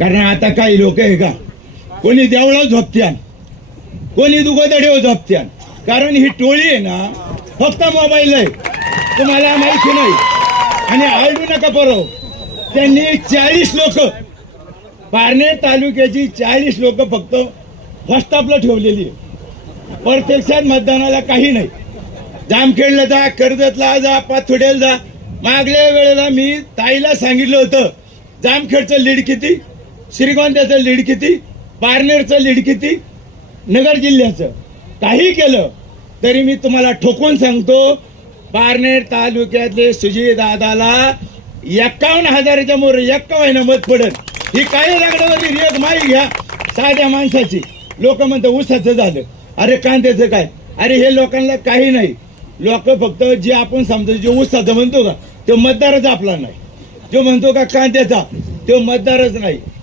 कारण आता काही लोक आहे का, कोणी देवळा झोपत्यान, कोणी दुगोदडेव झोपत्यान. कारण ही टोळी आहे ना, फक्त मोबाईल आहे, तुम्हाला माहिती नाही. आणि आळडू नका परव, त्यांनी 40 लोक, पारनेर तालुक्याची 40 लोक फक्त हॉस्टापला ठेवलेली आहे. प्रत्यक्षात मतदानाला काही नाही. जामखेडला जा, कर्जतला जा, पाथोड्याला जा. मागल्या वेळेला मी ताईला सांगितलं होतं, जामखेडचं लीड किती, श्रीगोंद्याचं लीड किती, पारनेरचं लीड किती, नगर जिल्ह्याचं. काही केलं तरी मी तुम्हाला ठोकून सांगतो, पारनेर तालुक्यातले सुजय दादाला 51,000च्या मोर 51 मत पडत. ही काही लागण्यामध्ये रेग माई घ्या साध्या माणसाची. लोक म्हणतात ऊसाचं झालं, अरे कांद्याचं काय, अरे हे लोकांना काही नाही. लोक फक्त जे आपण समजतो, जो ऊसाचं म्हणतो का तो मतदारच आपला नाही, जो म्हणतो का कांद्याचा तो मतदारच नाही.